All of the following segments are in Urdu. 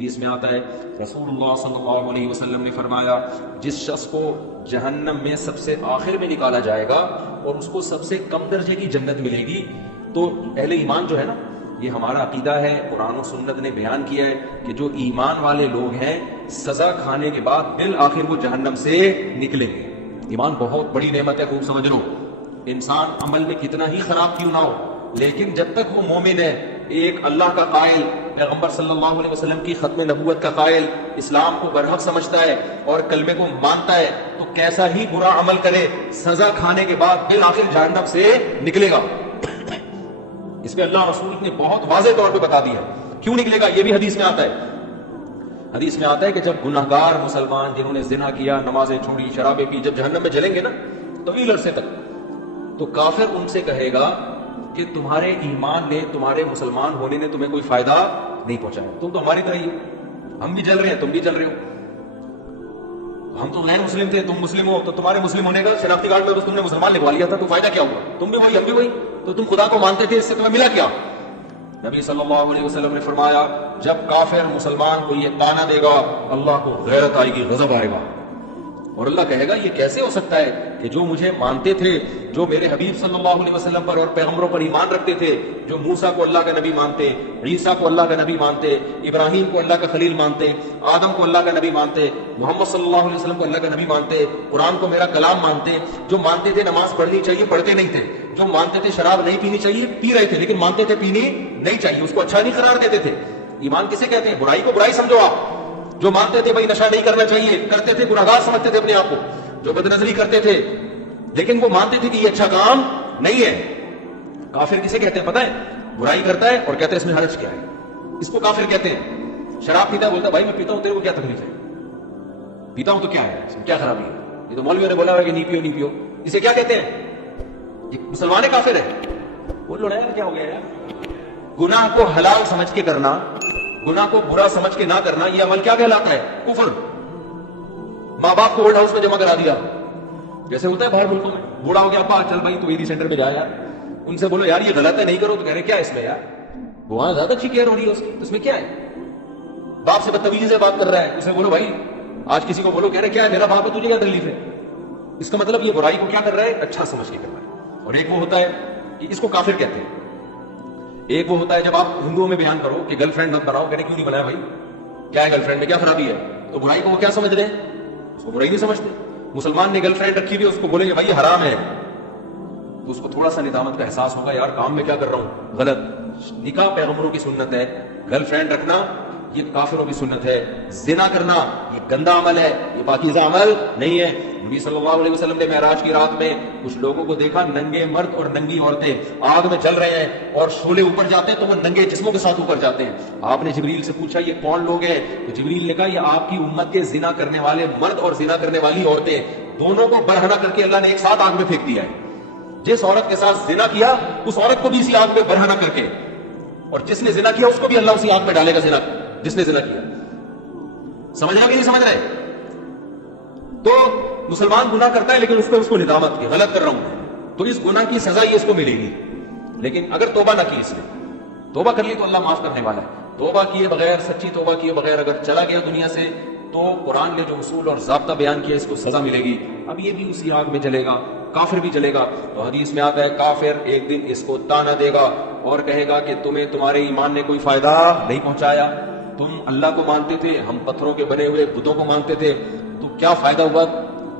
حدیث میں آتا ہے رسول اللہ صلی اللہ علیہ وسلم نے فرمایا جس شخص کو جہنم میں سب سے آخر میں نکالا جائے گا اور اس کو سب سے کم درجے کی جنت ملے گی، تو اہل ایمان جو ہے نا، یہ ہمارا عقیدہ ہے، قرآن و سنت نے بیان کیا ہے کہ جو ایمان والے لوگ ہیں سزا کھانے کے بعد بالآخر وہ جہنم سے نکلیں گے۔ ایمان بہت بڑی نعمت ہے، خوب سمجھ لو۔ انسان عمل میں کتنا ہی خراب کیوں نہ ہو، لیکن جب تک وہ مومن ہے، ایک اللہ کا قائل، پیغمبر صلی اللہ علیہ وسلم کی ختم نبوت کا قائل، اسلام کو برحق سمجھتا ہے اور کلمے کو مانتا ہے، تو کیسا ہی برا عمل کرے سزا کھانے کے بعد بالآخر جہنم سے نکلے گا۔ اس میں اللہ رسول نے بہت واضح طور پہ بتا دیا کیوں نکلے گا۔ یہ بھی حدیث میں آتا ہے، حدیث میں آتا ہے کہ جب گناہگار مسلمان جنہوں نے زنا کیا، نمازیں چھوڑی، شرابیں پی، جب جہنم میں جلیں گے نا طویل عرصے تک، تو کافر ان سے کہے گا کہ تمہارے ایمان نے، تمہارے مسلمان ہونے نے تمہیں کوئی فائدہ نہیں پہنچایا، تم تو ہماری طرح ہی ہو، ہم بھی جل رہے ہیں، تم بھی جل رہے ہو، ہم تو غیر مسلم تھے، تم مسلم ہو، تو تمہارے مسلم ہونے کا شناختی کارڈ میں بس تم نے مسلمان لکھوا لیا تھا، تو فائدہ کیا ہوا؟ تم بھی وہی، ہم بھی وہی، تو تم خدا کو مانتے تھے، اس سے تمہیں ملا کیا؟ نبی صلی اللہ علیہ وسلم نے فرمایا جب کافر مسلمان کو یہ طعنہ دے گا اللہ کو غیرت آئے گی، غضب آئے گا، اور اللہ کہے گا یہ کیسے ہو سکتا ہے کہ جو مجھے مانتے تھے، جو میرے حبیب صلی اللہ علیہ وسلم پر اور پیغمبروں پر ایمان رکھتے تھے، جو موسیٰ کو اللہ کا نبی مانتے، عیسیٰ کو اللہ کا نبی مانتے، ابراہیم کو اللہ کا خلیل مانتے، آدم کو اللہ کا نبی مانتے، محمد صلی اللہ علیہ وسلم کو اللہ کا نبی مانتے، قرآن کو میرا کلام مانتے، جو مانتے تھے نماز پڑھنی چاہیے پڑھتے نہیں تھے، جو مانتے تھے شراب نہیں پینی چاہیے پی رہے تھے، لیکن مانتے تھے پینی نہیں چاہیے، اس کو اچھا نہیں قرار دیتے تھے۔ ایمان کسے کہتے ہیں؟ برائی کو برائی سمجھو آپ۔ جو مانتے تھے بھائی نشہ نہیں کرنا چاہیے، کرتے تھے، گناہگار سمجھتے تھے اپنے آپ کو، جو بد نظری کرتے تھے لیکن وہ مانتے تھے کہ یہ اچھا کام نہیں ہے۔ کافر کسے کہتے ہیں پتہ ہے؟ برائی کرتا ہے اور کہتے ہیں اس میں حرج کیا ہے، اس کو کافر کہتے ہیں۔ شراب پیتا ہے، بولتا ہے بھائی میں پیتا ہوں، تیرے کو کیا تکلیف ہے؟ پیتا ہوں تو کیا ہے، اس میں کیا خرابی ہے؟ یہ تو مولویوں نے بولا ہے کہ نہیں پیو نہیں پیو، اسے کیا کہتے ہیں؟ یہ مسلمان کافر ہے۔ بولو نا یار کیا ہو گیا یار؟ گناہ کو حلال سمجھ کے کرنا، گناہ کو برا سمجھ کے نہ کرنا، یہ عمل کیا کہلاتا ہے؟ کفر۔ ماں باپ کو ووٹ ہاؤس میں جمع کرا دیا، جیسے ہوتا ہے باہر ملکوں میں، بوڑھا ہو گیا ابا چل بھائی تو ایڈی سینٹر میں جا یار، ان سے بولو یار یہ غلط ہے نہیں کرو، تو کہہ رہے کیا ہے اس میں یار، وہاں زیادہ اچھی کیئر ہو رہی ہے اس کی، اس میں کیا ہے؟ باپ سے بدتمیزی سے بات کر رہا ہے، اسے بولو بھائی، آج کسی کو بولو کہہ رہے کیا ہے میرا باپ ہے تجھے کیا تکلیف ہے؟ اس کا مطلب یہ برائی کو کیا کر رہا ہے؟ اچھا سمجھ کے کر رہا ہے۔ اور ایک وہ ہوتا ہے، اس کو کافر کہتے ہیں۔ ایک وہ ہوتا ہے جب آپ ہندوؤں میں بیان کرو کہ گرل فرینڈ مت بناؤ، کہنے کیوں نہیں بنایا بھائی، کیا ہے گرل فرینڈ میں کیا خرابی ہے؟ تو برائی کو وہ کیا سمجھ رہے ہیں؟ اس کو برائی نہیں سمجھتے۔ مسلمان نے گرل فرینڈ رکھی ہوئی، اس کو بولیں گے بھائی یہ حرام ہے، تو اس کو تھوڑا سا ندامت کا احساس ہوگا، یار کام میں کیا کر رہا ہوں غلط۔ نکاح پیغمبروں کی سنت ہے، گرل فرینڈ رکھنا یہ کافروں کی سنت ہے، زنا کرنا یہ گندا عمل ہے، یہ پاکیزہ عمل نہیں ہے۔ نبی صلی اللہ علیہ وسلم نے معراج کی رات میں کچھ لوگوں کو دیکھا، ننگے مرد اور ننگی عورتیں آگ میں جل رہے ہیں، اور شعلے اوپر جاتے ہیں تو وہ ننگے جسموں کے ساتھ اوپر جاتے ہیں۔ آپ نے جبریل سے پوچھا یہ کون لوگ ہیں؟ تو جبریل نے کہا یہ آپ کی امت کے زنا کرنے والے مرد اور زنا کرنے والی عورتیں، دونوں کو برہنہ کر کے اللہ نے ایک ساتھ آگ میں پھینک دیا ہے۔ جس عورت کے ساتھ زنا کیا اس عورت کو بھی اسی آگ میں برہنہ کر کے، اور جس نے زنا کیا اس کو بھی اللہ اسی آگ میں ڈالے گا، زنا جس نے زنا کیا۔ سمجھ رہے کہ نہیں سمجھ رہے؟ تو مسلمان گناہ کرتا ہے لیکن اس کو ندامت کی، غلط کر رہا ہوں، تو اس گناہ کی سزا یہ اس کو ملے گی۔ لیکن اگر توبہ نہ کی، اس نے توبہ کر لی تو اللہ معاف کرنے والا ہے۔ توبہ کیے بغیر، سچی توبہ کیے بغیر اگر چلا گیا دنیا سے، تو قرآن نے جو اصول اور ضابطہ بیان کیا اس کو سزا ملے گی۔ اب یہ بھی اسی آگ میں جلے گا، کافر بھی جلے گا۔ تو حدیث میں آتا ہے کافر ایک دن اس کو طعنہ دے گا اور کہے گا کہ تمہیں تمہارے ایمان نے کوئی فائدہ نہیں پہنچایا، تم اللہ کو مانتے تھے، ہم پتھروں کے بنے ہوئے بتوں کو مانتے تھے، تو کیا فائدہ ہوا؟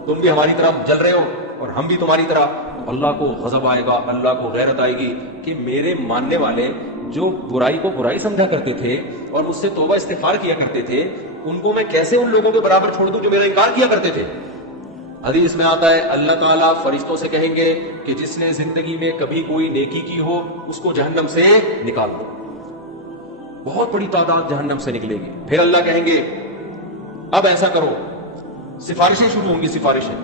تم بھی ہماری طرح جل رہے ہو اور ہم بھی تمہاری طرح۔ اللہ کو غضب آئے گا، اللہ کو غیرت آئے گی کہ میرے ماننے والے جو برائی کو برائی سمجھا کرتے تھے اور مجھ سے توبہ استغفار کیا کرتے تھے، ان کو میں کیسے ان لوگوں کے برابر چھوڑ دوں جو میرا انکار کیا کرتے تھے۔ حدیث میں آتا ہے اللہ تعالیٰ فرشتوں سے کہیں گے کہ جس نے زندگی میں کبھی کوئی نیکی کی ہو اس کو جہنم سے نکال دو۔ بہت بڑی تعداد جہنم سے نکلے گی۔ پھر اللہ کہیں گے اب ایسا کرو، سفارشیں شروع ہوں گی، سفارشیں۔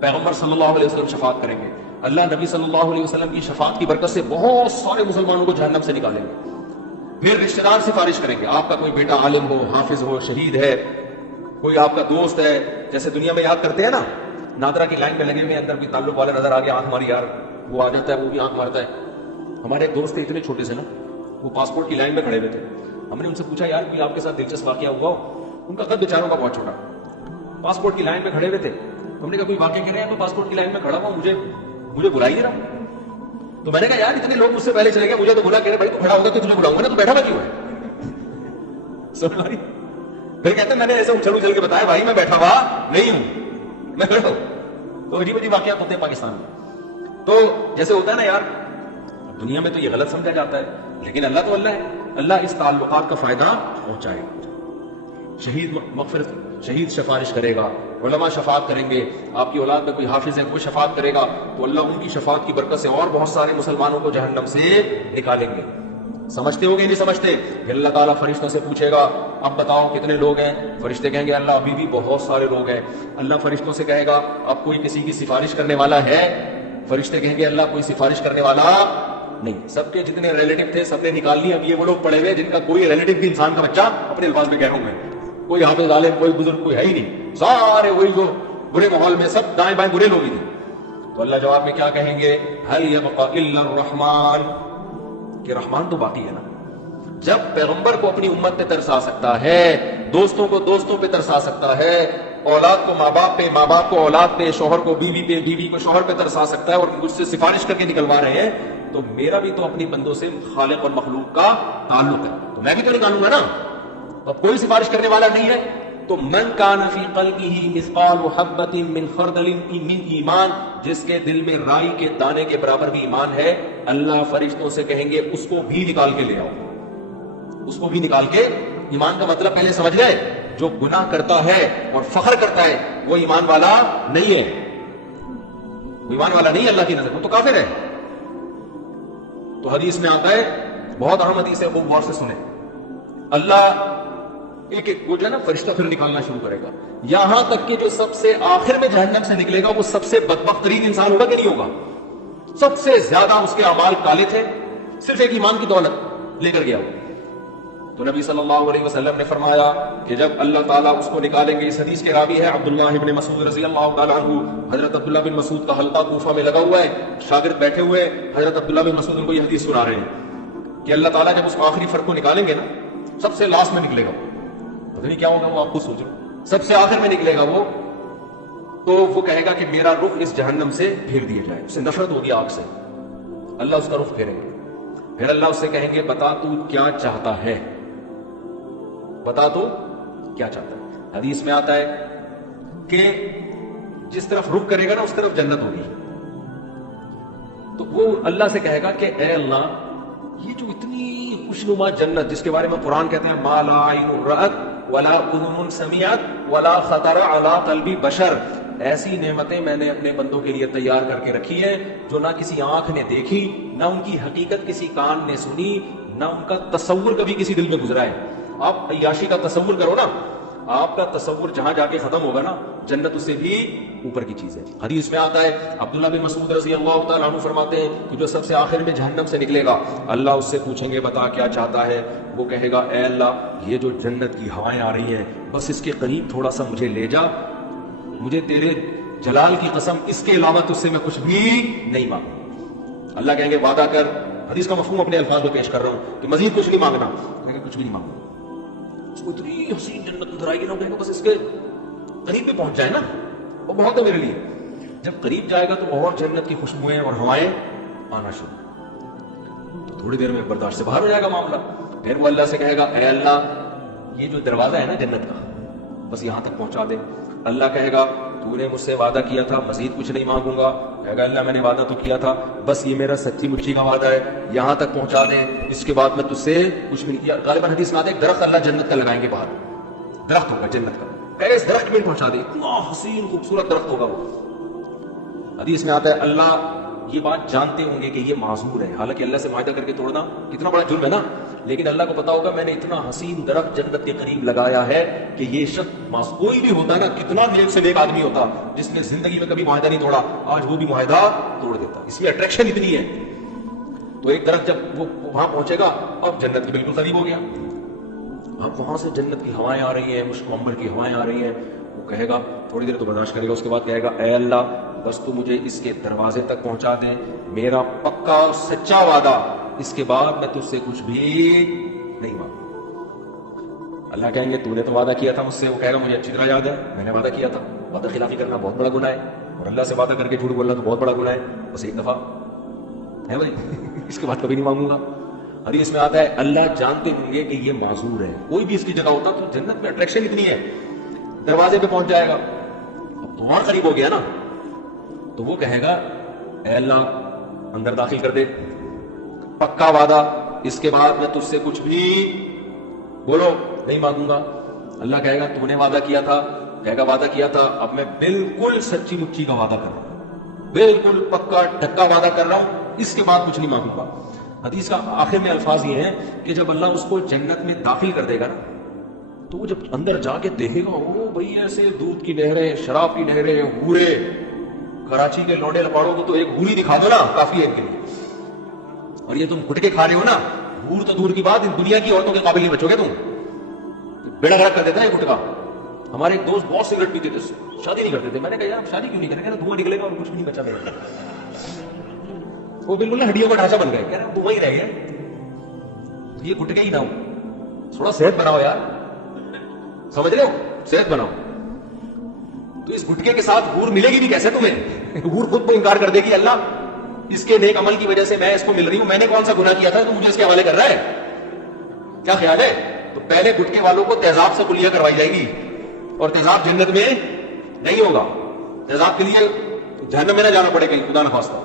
پیغمبر صلی اللہ علیہ وسلم شفاعت کریں گے، اللہ نبی صلی اللہ علیہ وسلم کی شفاعت کی برکت سے بہت سارے مسلمانوں کو جہنم سے نکالیں گے۔ پھر رشتہ دار سفارش کریں گے، آپ کا کوئی بیٹا عالم ہو، حافظ ہو، شہید ہے، کوئی آپ کا دوست ہے، جیسے دنیا میں یاد کرتے ہیں نا، نادرا کی لائن میں لگے ہوئے، اندر کوئی تعلق والا نظر آ گیا، آنکھ ماری یار، وہ آ جاتا ہے، وہ بھی آنکھ مارتا ہے۔ ہمارے دوست تھے اتنے چھوٹے سے نا، وہ پاسپورٹ کی لائن میں کھڑے ہوئے تھے، ہم نے ان سے پوچھا یار کوئی آپ کے ساتھ دلچسپ واقعہ ہوا ہو؟ ان کا قد بیچاروں کا بہت چھوٹا، پاسپورٹ کی لائن میں کھڑے ہوئے تھے. ہم نے کہا کوئی واقعہ کہہ رہے ہیں؟ تو پاسپورٹ کی لائن میں کھڑا ہوا، مجھے بلا ہی نہیں رہا. تو میں نے کہا یار اتنے لوگ مجھ سے پہلے چلے گئے، مجھے تو بلا، کہہ رہے بھائی تو کھڑا ہوگا کہ تجھے بلاؤں گا نا، تو بیٹھا ہوا کیوں ہے؟ سمجھ آ رہی؟ پھر کہتے ہیں میں نے ایسے اچھل کے بتایا بھائی میں بیٹھا ہوا نہیں ہوں، میں کھڑا ہوں. تو عجیب عجیب واقعات ہوتے ہیں پاکستان میں. تو جیسے ہوتا ہے نا یار، دنیا میں تو یہ غلط سمجھا جاتا ہے، لیکن اللہ تو اللہ ہے، اللہ اس تعلقات کا فائدہ پہنچائے. شہید مغفرت، شہید سفارش کرے گا، علماء شفاعت کریں گے، آپ کی اولاد میں کوئی حافظ ہے وہ شفاعت کرے گا، تو اللہ ان کی شفاعت کی برکت سے اور بہت سارے مسلمانوں کو جہنم سے نکالیں گے. سمجھتے ہو گے نہیں سمجھتے؟ پھر اللہ تعالیٰ فرشتوں سے پوچھے گا اب بتاؤ کتنے لوگ ہیں؟ فرشتے کہیں گے اللہ ابھی بھی بہت سارے لوگ ہیں. اللہ فرشتوں سے کہے گا اب کوئی کسی کی سفارش کرنے والا ہے؟ فرشتے کہیں گے اللہ کوئی سفارش کرنے والا نہیں. سب کے جتنے ریلیٹو تھے سب نے نکال لی. اب یہ وہ لوگ پڑے ہوئے جن کا کوئی ریلیٹو بھی انسان کا بچہ اپنے الفاظ میں کہہ رہا ہوں میں، کوئی حافظ عالم کوئی بزرگ کوئی ہے ہی نہیں، سارے وہی جو برے ماحول میں سب دائیں بائیں برے لوگ ہی تھے. تو اللہ جواب میں کیا کہیں گے؟ هل يبقى الا الرحمن، کہ رحمان تو باقی ہے نا. جب پیغمبر کو اپنی امت پہ ترسا سکتا ہے، دوستوں کو دوستوں پہ ترسا سکتا ہے، اولاد کو ماں باپ پہ، ماں باپ کو اولاد پہ، شوہر کو بیوی پہ، بیوی کو شوہر پہ ترسا سکتا ہے اور مجھ سے سفارش کر کے نکلوا رہے ہیں، تو میرا بھی تو اپنی بندوں سے خالق اور مخلوق کا تعلق ہے، تو میں بھی تو نکالوں گا نا. اب کوئی سفارش کرنے والا نہیں ہے. تو من کان فی قلبہ مثقال حبۃ من خردل من ایمان، جس کے دل میں رائی کے دانے کے برابر بھی ایمان ہے، اللہ فرشتوں سے کہیں گے اس کو بھی نکال کے لے آؤ، اس کو بھی نکال کے. ایمان کا مطلب پہلے سمجھ گئے؟ جو گناہ کرتا ہے اور فخر کرتا ہے وہ ایمان والا نہیں ہے، وہ ایمان والا نہیں ہے اللہ کی نظر، وہ تو کافر ہے. تو حدیث میں آتا ہے، بہت اہم حدیث ہے، وہ غور سے سنیں. اللہ ایک ایک وہ جو ہے نا فرشتہ پھر نکالنا شروع کرے گا، یہاں تک کہ جو سب سے آخر میں جہنم سے نکلے گا وہ سب سے بدبخت ترین انسان ہوگا کہ نہیں ہوگا؟ سب سے زیادہ اس کے اعمال کالے تھے، صرف ایک ایمان کی دولت لے کر گیا وہ. تو نبی صلی اللہ علیہ وسلم نے فرمایا کہ جب اللہ تعالیٰ اس کو نکالیں گے، اس حدیث کے راوی ہے عبداللہ ابن مسعود رضی اللہ تعالیٰ عنہ. حضرت عبداللہ بن مسعود کا حلقہ کوفہ میں لگا ہوا ہے، شاگرد بیٹھے ہوئے، حضرت عبداللہ بن مسعود ان کو یہ حدیث سنا رہے ہیں کہ اللہ تعالیٰ جب اس آخری فرق کو نکالیں گے نا، سب سے لاسٹ میں نکلے گا، پتہ نہیں کیا ہوگا وہ، آپ خود سوچو، سب سے آخر میں نکلے گا وہ، تو وہ کہے گا کہ میرا رخ اس جہنم سے پھیر دیا جائے. اسے نفرت ہوگی آگ سے، اللہ اس کا رخ پھیریں گے. پھر اللہ اس سے کہیں گے بتا تو کیا چاہتا ہے، بتا تو کیا چاہتا ہے. حدیث میں آتا ہے کہ جس طرف رخ کرے گا نا اس طرف جنت ہوگی. تو وہ اللہ سے کہے گا کہ اے اللہ یہ جو اتنی خوشنما جنت جس کے بارے میں قرآن کہتے ہیں ما لا عین رأت ولا اذن سمعت ولا خطر علی قلب بشر، ایسی نعمتیں میں نے اپنے بندوں کے لیے تیار کر کے رکھی ہے جو نہ کسی آنکھ نے دیکھی، نہ ان کی حقیقت کسی کان نے سنی، نہ ان کا تصور کبھی کسی دل میں گزرا ہے. آپ عیاشی کا تصور کرو نا، آپ کا تصور جہاں جا کے ختم ہوگا نا، جنت اس سے بھی اوپر کی چیز ہے. حدیث میں آتا ہے عبداللہ بن مسعود رضی اللہ تعالیٰ عنہ فرماتے ہیں کہ جو سب سے آخر میں جہنم سے نکلے گا، اللہ اس سے پوچھیں گے بتا کیا چاہتا ہے. وہ کہے گا اے اللہ یہ جو جنت کی ہوائیں آ رہی ہیں بس اس کے قریب تھوڑا سا مجھے لے جا، مجھے تیرے جلال کی قسم اس کے علاوہ تجھ سے میں کچھ بھی نہیں مانگوں. اللہ کہیں گے وعدہ کر. حدیث کا مفہوم اپنے الفاظ میں پیش کر رہا ہوں کہ مزید کچھ نہیں مانگنا، کہیں گے کچھ بھی نہیں مانگنا. اس کو اتنی حسین جنت ادھر آئے گی نا، کہیں گے بس اس کے قریب بھی پہنچ جائے نا وہ بہت ہے میرے لیے. جب قریب جائے گا تو اور جنت کی خوشبوئیں اور ہوائیں آنا شروع، تو تھوڑی دیر میں برداشت سے باہر ہو جائے گا معاملہ. پھر وہ اللہ سے کہے گا اے اللہ یہ جو دروازہ ہے نا جنت کا بس یہاں تک پہنچا دے. اللہ کہے گا تو نے مجھ سے وعدہ کیا تھا مزید کچھ نہیں مانگوں گا. کہے گا اللہ میں نے وعدہ تو کیا تھا، بس یہ میرا سچی مچی کا وعدہ ہے، یہاں تک پہنچا دے، اس کے بعد میں تجھ سے کچھ بھی نہیں. غالباً حدیث میں آتا ہے ایک درخت اللہ جنت کا لگائیں گے باہر، درخت ہوگا جنت کا، کہے اس درخت میں پہنچا دے، اتنا حسین خوبصورت درخت ہوگا وہ. حدیث میں آتا ہے اللہ یہ بات جانتے ہوں گے کہ یہ معذور ہے، حالانکہ اللہ سے معاہدہ کر کے توڑنا کتنا بڑا جرم ہے نا، لیکن اللہ کو پتا ہوگا میں نے اتنا حسین درخت جنت کے قریب لگایا ہے کہ یہ شخص کوئی بھی ہوتا نا، کتنا نیک سے نیک آدمی ہوتا جس نے زندگی میں کبھی معاہدہ نہیں توڑا، آج وہ بھی معاہدہ توڑ دیتا، اس میں اٹریکشن اتنی ہے. تو ایک درخت جب وہ وہاں پہنچے گا اب جنت کے بالکل قریب ہو گیا، اب وہاں سے جنت کی ہوائیں آ رہی ہیں، مشک عنبر کی ہوائیں آ رہی ہیں. وہ کہے گا تھوڑی دیر تو برداشت کرے گا، اس کے بعد کہے گا اے اللہ بس تو مجھے اس کے دروازے تک پہنچا دے، میرا پکا سچا وعدہ، اس کے بعد میں تجھ سے کچھ بھی نہیں مانگوں. اللہ کہیں گے تو نے تو وعدہ کیا تھا مجھ سے. وہ کہے گا مجھے اچھی طرح یاد ہے, میں نے وعدہ کیا تھا. وعدہ خلافی کرنا بہت بڑا گناہ ہے, اور اللہ سے وعدہ کر کے جھوٹ بولنا تو بہت بڑا گناہ ہے. بس ایک دفعہ ہے بھائی, اس کے بعد کبھی نہیں مانگوں گا. حدیث میں آتا ہے اللہ جانتے ہوں گے کہ یہ معذور ہے, کوئی بھی اس کی جگہ ہوتا تو جنت میں اٹریکشن اتنی ہے, دروازے پہ پہنچ جائے گا. اب تو اور قریب ہو گیا نا, تو وہ کہے گا اے اللہ اندر داخل کر دے, پکا وعدہ, اس کے بعد میں تجھ سے کچھ بھی بولو نہیں مانگوں گا. اللہ کہے گا تو نے وعدہ کیا تھا, کہے گا وعدہ کیا تھا, اب میں بالکل سچی مچی کا وعدہ کر رہا ہوں, بالکل پکا ڈھکا وعدہ کر رہا ہوں, اس کے بعد کچھ نہیں مانگوں گا. حدیث کا آخر میں الفاظ یہ ہیں کہ جب اللہ اس کو جنت میں داخل کر دے گا نا, تو وہ جب اندر جا کے دیکھے گا, او بھائی ایسے دودھ کی نہریں, شراب کی نہریں, ہورے, کراچی کے لوڈے لپاڑوں کو تو ایک ہوری دکھا دو نا کافی ہے ان کے لیے. اور یہ تم گٹکے کھا رہے ہو نا, ہور تو دور کی بات, ان دنیا کی عورتوں کے قابل نہیں بچو گے تم. بیڑا گرک کر دیتا ہے یہ گٹکا. ہمارے ایک دوست بہت سگریٹ پیتے تھے, شادی نہیں کرتے تھے. میں نے کہا یار شادی کیوں نہیں کریں, دھواں نکلے گا اور کچھ بھی نہیں بچا میرا. وہ بالکل ہڈیوں کا ڈھانچہ بن گئے, کہہ رہے تو وہی رہ گئے, یہ گٹکے ہی نہ ہو, تھوڑا صحت بناؤ یار, سمجھ رہے ہو, صحت بناؤ. تو اس گٹکے کے ساتھ حور ملے گی بھی کیسے تمہیں؟ حور خود کو انکار کر دے گی, اللہ اس کے نیک عمل کی وجہ سے میں اس کو مل رہی ہوں, میں نے کون سا گناہ کیا تھا تو مجھے اس کے حوالے کر رہا ہے, کیا خیال ہے؟ تو پہلے گٹکے والوں کو تیزاب سے کلیہ کروائی جائے گی, اور تیزاب جنت میں نہیں ہوگا. تیزاب کے لیے جہنم میں نہ جانا پڑے گا خدا نخواستہ.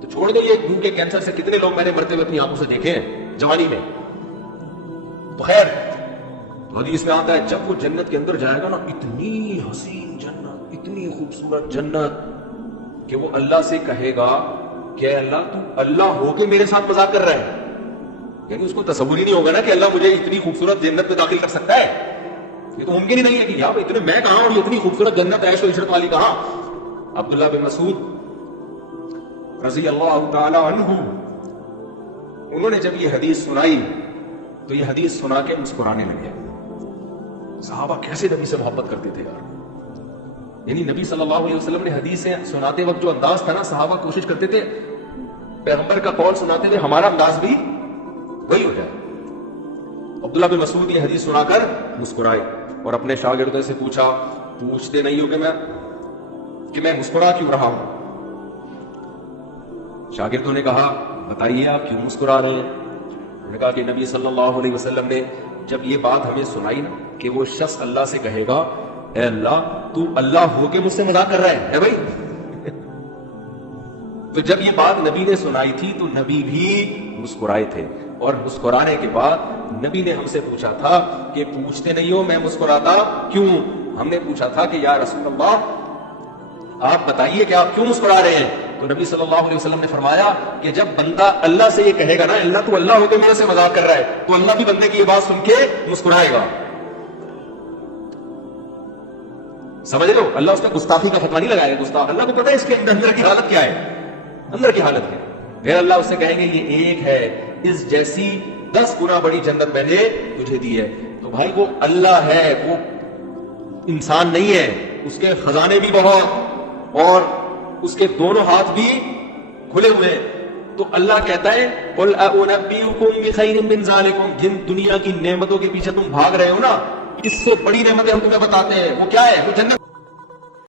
تو چھوڑ دو یہ منہ کے کینسر سے کتنے لوگ میں نے مرتے ہوئے اپنی آنکھوں سے دیکھے ہیں جوانی میں. تو خیر, تو حدیث میں آتا ہے جب وہ جنت کے اندر جائے گا نا, اتنی حسین جنت, اتنی خوبصورت جنت کہ وہ اللہ سے کہے گا کہ اللہ تو اللہ ہو کے میرے ساتھ مذاق کر رہا ہے. یعنی اس کو تصور ہی نہیں ہوگا نا کہ اللہ مجھے اتنی خوبصورت جنت میں داخل کر سکتا ہے. یہ تو ممکن ہی نہیں ہے کہ یار اتنے میں کہاں اور اتنی خوبصورت جنت عیش و عشرت والی کہاں. عبداللہ بن مسعود رضی اللہ تعالی عنہ, انہوں نے جب یہ حدیث سنائی تو یہ حدیث سنا کے مسکرانے لگے. صحابہ کیسے نبی سے محبت کرتے تھے یار. یعنی نبی صلی اللہ علیہ وسلم نے حدیثیں سناتے وقت جو انداز تھا نا, صحابہ کوشش کرتے تھے پیغمبر کا قول سناتے ہوئے ہمارا انداز بھی وہی ہو جائے. عبداللہ بن مسعود یہ حدیث سنا کر مسکرائے اور اپنے شاگردوں سے پوچھا, پوچھتے نہیں ہو کہ میں مسکرا کیوں رہا ہوں؟ شاگردوں نے کہا بتائیے آپ کیوں مسکرا رہے ہیں؟ انہوں نے کہا کہ نبی صلی اللہ علیہ وسلم نے جب یہ بات ہمیں سنائی نا کہ وہ شخص اللہ سے کہے گا اے اللہ تو اللہ ہو کے مجھ سے مذاق کر رہا ہے بھائی. تو جب یہ بات نبی نے سنائی تھی تو نبی بھی مسکرائے تھے, اور مسکرانے کے بعد نبی نے ہم سے پوچھا تھا کہ پوچھتے نہیں ہو میں مسکراتا کیوں؟ ہم نے پوچھا تھا کہ یا رسول اللہ آپ بتائیے کہ آپ کیوں مسکرا رہے ہیں؟ تو نبی صلی اللہ علیہ وسلم نے فرمایا کہ جب بندہ اللہ سے یہ کہے گا نا اللہ تو اللہ ہو کے میرے سے مذاق کر رہا ہے, تو اللہ بھی بندے کی یہ بات سن کے مسکرائے گا. سمجھ رہے ہو, اللہ اس کا گستاخی کا فتویٰ نہیں لگائے گا. گستاخ اللہ کو پتہ ہے اس کے اندر کی حالت کیا ہے, اندر کی حالت ہے. پھر اللہ اس سے کہیں گے یہ ایک ہے, اس جیسی 10 گنا بڑی جنت میں نے تجھے دی ہے. تو بھائی وہ اللہ ہے, وہ انسان نہیں ہے, اس کے خزانے بھی بہت اور اس کے دونوں ہاتھ بھی کھلے ہوئے. تو اللہ کہتا ہے قل اؤنبئکم بخیر من ذالکم, جن دنیا کی نعمتوں کے پیچھے تم بھاگ رہے ہو نا, اس سے بڑی نعمتیں ہم تمہیں بتاتے ہیں. وہ کیا ہے؟ وہ جنت